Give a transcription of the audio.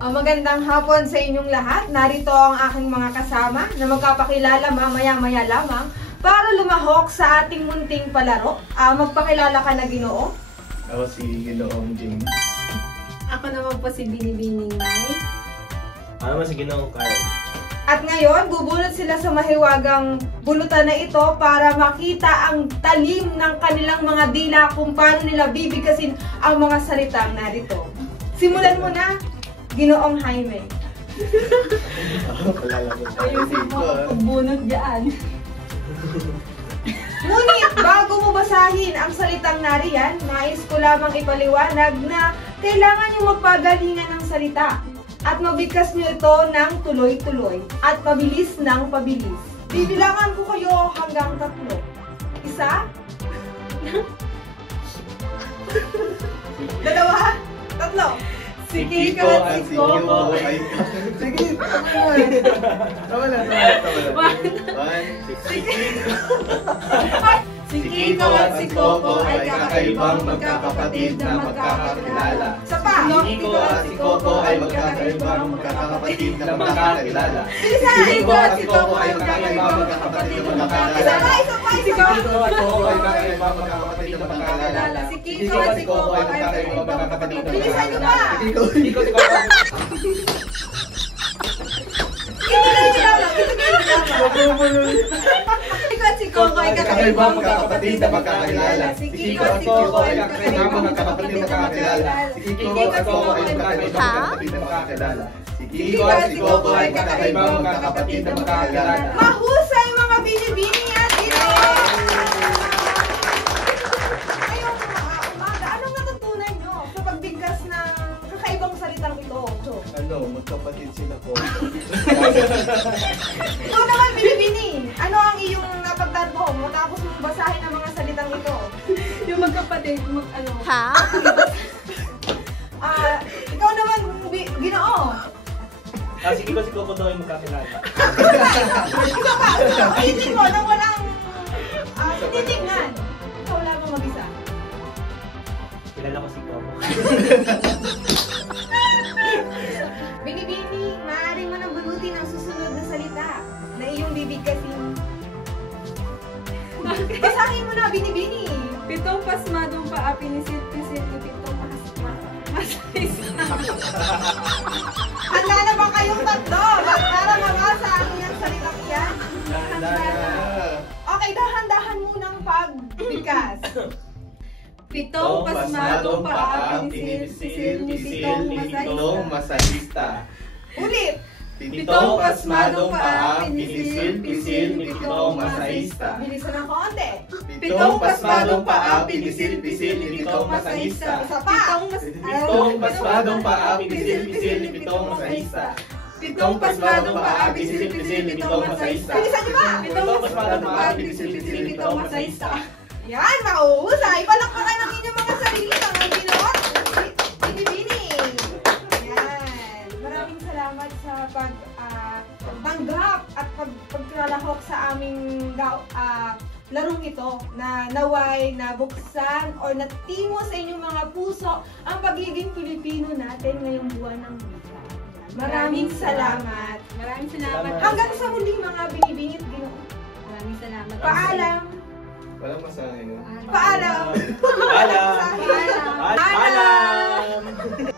Magandang hapon sa inyong lahat. Narito ang aking mga kasama na magpapakilala mamaya-maya lamang para lumahok sa ating munting palaro. Magpakilala ka na, Ginoo. Ako si Ginoong James. Ako naman po si Binibining Nay. Ako naman si Ginoong Kyle. At ngayon, bubunot sila sa mahiwagang bulutan na ito para makita ang talim ng kanilang mga dila kung paano nila bibigkasin ang mga salitang narito. Simulan mo na, Ginoong Jaime. Ayusin mo ang pagbunot dyan. Ngunit bago mo basahin ang salitang nariyan, nais ko lamang ipaliwanag na kailangan yung magpagalingan ng salita at mabigkas nyo ito ng tuloy-tuloy at pabilis ng pabilis. Bibilangan ko kayo hanggang 3. 1 2 3. Si Kiko at si Coco. Sige, tama na. Si Kiko at si Coco ay kakaibang magkakapatid na magkakakilala. Sa pa! Si Kiko at si Coco ay magkakaibang magkakapatid na magkakakilala. Si Kiko at si Coco ay magkakaibang magkakapatid na magkakakilala. Si Kiko at Coco ay magkakaibang magkakapatid na magkakakilala. Si Kiko at si Coco ay magkakaibang magkakapatid na Bilisan nyo pa! Kiko at Kiko si Coco. Kiko at si Coco ay kakaibang magkakapatid na magkakakilala. Si Kiko at Coco ay kakaibang magkakapatid na magkakakilala. Si Kiko at Coco ay kakaibang magkakapatid na magkakakilala. Si Kiko at si Coco ay kakaibang magkakapatid na magkakakilala. Mahusay mga binibini at ito! Ngayong umaga, anong natutunan nyo sa pagbigkas ng kakaibang salitang ito? Magkapatid sila po. Ikaw naman, binibini! Ano ang iyong napagtanto matapos mong basahin ang mga salitang ito? Yung magkapatid, ano. Ikaw naman, Ginoo! Si Kiko si Coco daw ay magkakilala. Ikaw pa! Isipin mo na walang tinitingnan. Ikaw lamang mag-isa. Kilala ko si Coco. Binibini, maaari mo nang bunutin ang susunod na salita na iyong bibigkasin. Basahin mo na, Binibini! Pitong pasmadong paa, pinisit-pisit ni pitong masais. Handa na ba kayong tatlo? Para mabasa ang iyong salitang iyan? Okay, dahan-dahan munang pagbigkas. Pitong pasmadong paa, pinisit-pisit ni pitong masahista. Ulit! Pitong pasmadong paa, pinisil-pisil ni pitong masahista. Bilisan ng konti. Pitong pasmadong paa, pinisil-pisil ni pitong masahista. Isa pa! Pitong pasmadong paa, pinisil-pisil ni pitong masahista. Pitong pasmadong paa, pinisil-pisil ni pitong masahista. Bilisan niyo ba? Pitong pasmadong paa, pinisil-pisil ni pitong masahista. Yan, mahusay! Palakpakan ng inyong mga sarili ng Ginoo. Binibini! Yan. Maraming salamat sa pagtanggap at paglalahok sa aming larong ito na naway nabuksan o natimo sa inyong mga puso ang pagiging Pilipino natin ngayong buwan ng wika. Maraming salamat. Maraming salamat. Hanggang sa muli mga binibingit Ginoo. Maraming salamat. Paalam. Walang masahe. Paalam. Paalam. Paalam. Paalam.